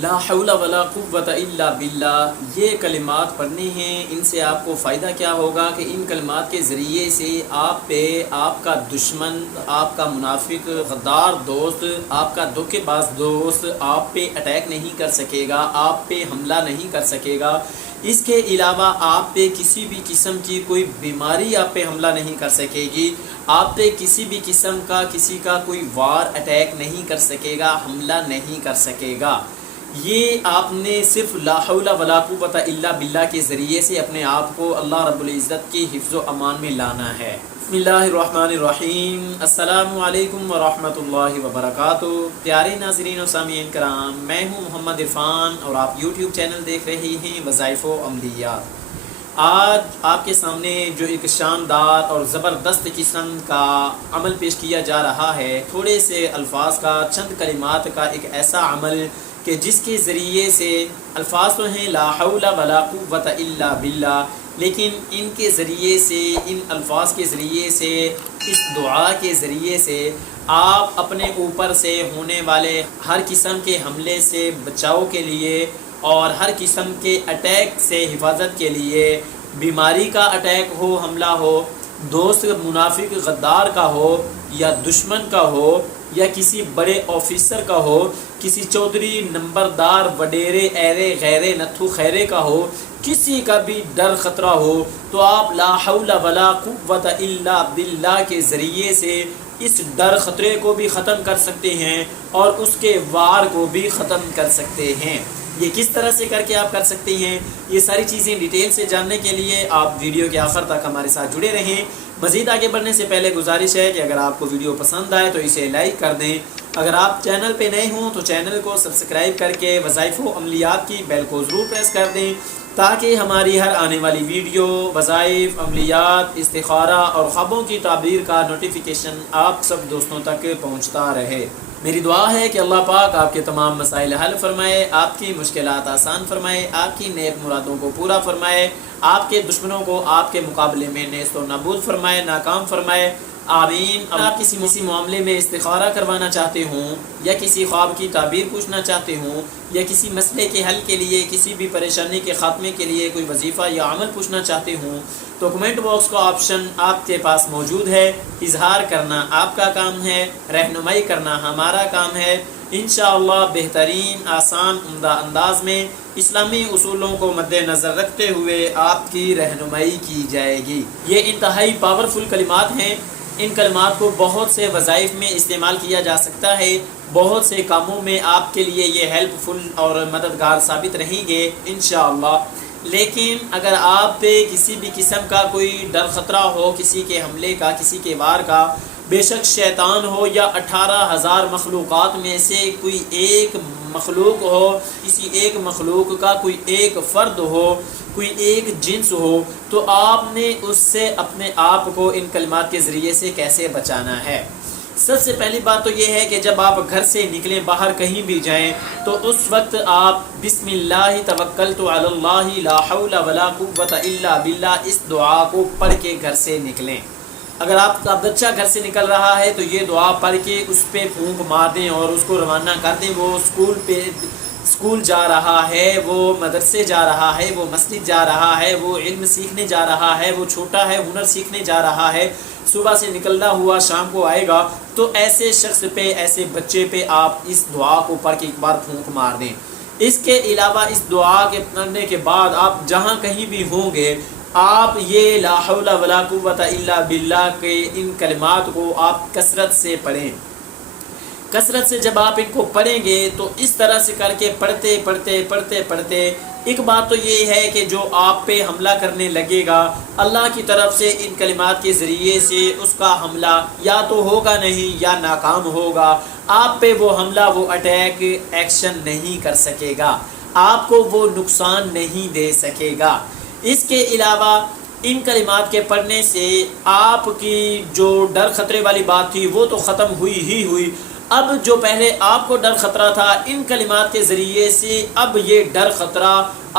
لا حول ولا قوت الا باللہ، یہ کلمات پڑھنے ہیں۔ ان سے آپ کو فائدہ کیا ہوگا کہ ان کلمات کے ذریعے سے آپ پہ آپ کا دشمن، آپ کا منافق، غدار دوست، آپ کا دھوکے باز دوست آپ پہ اٹیک نہیں کر سکے گا، آپ پہ حملہ نہیں کر سکے گا۔ اس کے علاوہ آپ پہ کسی بھی قسم کی کوئی بیماری آپ پہ حملہ نہیں کر سکے گی، آپ پہ کسی بھی قسم کا کسی کا کوئی وار اٹیک نہیں کر سکے گا، حملہ نہیں کر سکے گا۔ یہ آپ نے صرف لا حول ولا قوت الا باللہ کے ذریعے سے اپنے آپ کو اللہ رب العزت کی حفظ و امان میں لانا ہے۔ بسم اللہ الرحمن الرحیم۔ السلام علیکم ورحمۃ اللہ وبرکاتہ۔ پیارے ناظرین و سامعین کرام، میں ہوں محمد عرفان اور آپ یوٹیوب چینل دیکھ رہے ہیں وظائف و عملیات۔ آج آپ کے سامنے جو ایک شاندار اور زبردست قسم کا عمل پیش کیا جا رہا ہے، تھوڑے سے الفاظ کا، چند کلمات کا ایک ایسا عمل کہ جس کے ذریعے سے الفاظ تو ہیں لا حول ولا قوت الا باللہ، لیکن ان کے ذریعے سے، ان الفاظ کے ذریعے سے، اس دعا کے ذریعے سے آپ اپنے اوپر سے ہونے والے ہر قسم کے حملے سے بچاؤ کے لیے اور ہر قسم کے اٹیک سے حفاظت کے لیے، بیماری کا اٹیک ہو، حملہ ہو، دوست منافق غدار کا ہو یا دشمن کا ہو یا کسی بڑے آفیسر کا ہو، کسی چودھری نمبردار وڈیرے ایرے غیرے نتھو خیرے کا ہو، کسی کا بھی ڈر خطرہ ہو، تو آپ لا حول ولا قوت الا باللہ کے ذریعے سے اس ڈر خطرے کو بھی ختم کر سکتے ہیں اور اس کے وار کو بھی ختم کر سکتے ہیں۔ یہ کس طرح سے کر کے آپ کر سکتے ہیں، یہ ساری چیزیں ڈیٹیل سے جاننے کے لیے آپ ویڈیو کے آخر تک ہمارے ساتھ جڑے رہیں۔ مزید آگے بڑھنے سے پہلے گزارش ہے کہ اگر آپ کو ویڈیو پسند آئے تو اسے لائک کر دیں، اگر آپ چینل پہ نئے ہوں تو چینل کو سبسکرائب کر کے وظائف و عملیات کی بیل کو ضرور پریس کر دیں تاکہ ہماری ہر آنے والی ویڈیو، وظائف، عملیات، استخارہ اور خوابوں کی تعبیر کا نوٹیفیکیشن آپ سب دوستوں تک پہنچتا رہے۔ میری دعا ہے کہ اللہ پاک آپ کے تمام مسائل حل فرمائے، آپ کی مشکلات آسان فرمائے، آپ کی نیک مرادوں کو پورا فرمائے، آپ کے دشمنوں کو آپ کے مقابلے میں نیست و نابود فرمائے، ناکام فرمائے، آمین۔ اگر آپ کسی معاملے میں استخارہ کروانا چاہتے ہوں یا کسی خواب کی تعبیر پوچھنا چاہتے ہوں یا کسی مسئلے کے حل کے لیے، کسی بھی پریشانی کے خاتمے کے لیے کوئی وظیفہ یا عمل پوچھنا چاہتے ہوں تو کمنٹ باکس کا آپشن آپ کے پاس موجود ہے۔ اظہار کرنا آپ کا کام ہے، رہنمائی کرنا ہمارا کام ہے۔ انشاءاللہ بہترین، آسان، عمدہ انداز میں اسلامی اصولوں کو مد نظر رکھتے ہوئے آپ کی رہنمائی کی جائے گی۔ یہ انتہائی پاورفل کلمات ہیں، ان کلمات کو بہت سے وظائف میں استعمال کیا جا سکتا ہے، بہت سے کاموں میں آپ کے لیے یہ ہیلپ فل اور مددگار ثابت رہیں گے انشاءاللہ۔ لیکن اگر آپ پہ کسی بھی قسم کا کوئی ڈر خطرہ ہو، کسی کے حملے کا، کسی کے وار کا، بے شک شیطان ہو یا 18,000 مخلوقات میں سے کوئی ایک مخلوق ہو، کسی ایک مخلوق کا کوئی ایک فرد ہو، کوئی ایک جنس ہو، تو آپ نے اس سے اپنے آپ کو ان کلمات کے ذریعے سے کیسے بچانا ہے۔ سب سے پہلی بات تو یہ ہے کہ جب آپ گھر سے نکلیں، باہر کہیں بھی جائیں، تو اس وقت آپ بسم اللہ توکلت علی اللہ لا حول ولا قوت الا باللہ اس دعا کو پڑھ کے گھر سے نکلیں۔ اگر آپ کا بچہ گھر سے نکل رہا ہے تو یہ دعا پڑھ کے اس پہ پھونک مار دیں اور اس کو روانہ کر دیں۔ وہ اسکول جا رہا ہے، وہ مدرسے جا رہا ہے، وہ مسجد جا رہا ہے، وہ علم سیکھنے جا رہا ہے، وہ چھوٹا ہے ہنر سیکھنے جا رہا ہے، صبح سے نکلنا ہوا شام کو آئے گا، تو ایسے شخص پہ، ایسے بچے پہ آپ اس دعا کو پڑھ کے ایک بار پھونک مار دیں۔ اس کے علاوہ اس دعا کے پڑھنے کے بعد آپ جہاں کہیں بھی ہوں گے، آپ یہ لا حول ولا قوت الا باللہ کے ان کلمات کو آپ کثرت سے پڑھیں۔ کثرت سے جب آپ ان کو پڑھیں گے تو اس طرح سے کر کے پڑھتے ایک بات تو یہ ہے کہ جو آپ پہ حملہ کرنے لگے گا، اللہ کی طرف سے ان کلمات کے ذریعے سے اس کا حملہ یا تو ہوگا نہیں یا ناکام ہوگا۔ آپ پہ وہ حملہ، وہ اٹیک ایکشن نہیں کر سکے گا، آپ کو وہ نقصان نہیں دے سکے گا۔ اس کے علاوہ ان کلمات کے پڑھنے سے آپ کی جو ڈر خطرے والی بات تھی وہ تو ختم ہوئی۔ اب جو پہلے آپ کو ڈر خطرہ تھا، ان کلمات کے ذریعے سے اب یہ ڈر خطرہ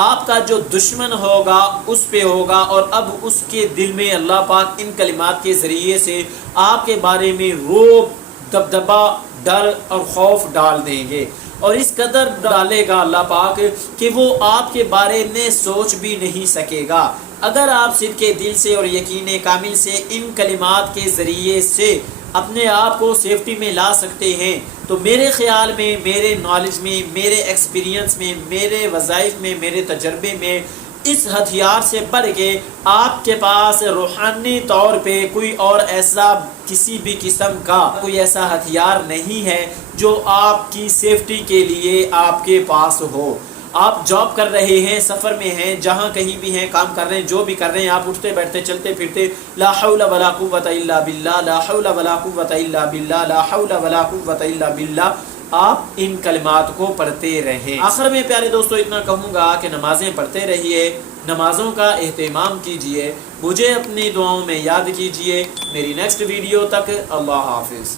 آپ کا جو دشمن ہوگا اس پہ ہوگا، اور اب اس کے دل میں اللہ پاک ان کلمات کے ذریعے سے آپ کے بارے میں رعب، دبدبا، ڈر اور خوف ڈال دیں گے۔ اور اس قدر ڈالے گا اللہ پاک کہ وہ آپ کے بارے میں سوچ بھی نہیں سکے گا۔ اگر آپ صدق دل سے اور یقین کامل سے ان کلمات کے ذریعے سے اپنے آپ کو سیفٹی میں لا سکتے ہیں تو میرے خیال میں، میرے نالج میں، میرے ایکسپیرینس میں، میرے وظائف میں، میرے تجربے میں اس ہتھیار سے بڑھ کے آپ کے پاس روحانی طور پہ کوئی اور ایسا کسی بھی قسم کا کوئی ایسا ہتھیار نہیں ہے جو آپ کی سیفٹی کے لیے آپ کے پاس ہو۔ آپ جاب کر رہے ہیں، سفر میں ہیں، جہاں کہیں بھی ہیں، کام کر رہے ہیں، جو بھی کر رہے ہیں، آپ اٹھتے بیٹھتے چلتے پھرتے لا حول ولا قوت الا باللہ، لا حول ولا قوت الا باللہ، لا حول ولا قوت الا باللہ، آپ ان کلمات کو پڑھتے رہیں۔ آخر میں پیارے دوستو اتنا کہوں گا کہ نمازیں پڑھتے رہیے، نمازوں کا اہتمام کیجئے، مجھے اپنی دعاؤں میں یاد کیجئے۔ میری نیکسٹ ویڈیو تک اللہ حافظ۔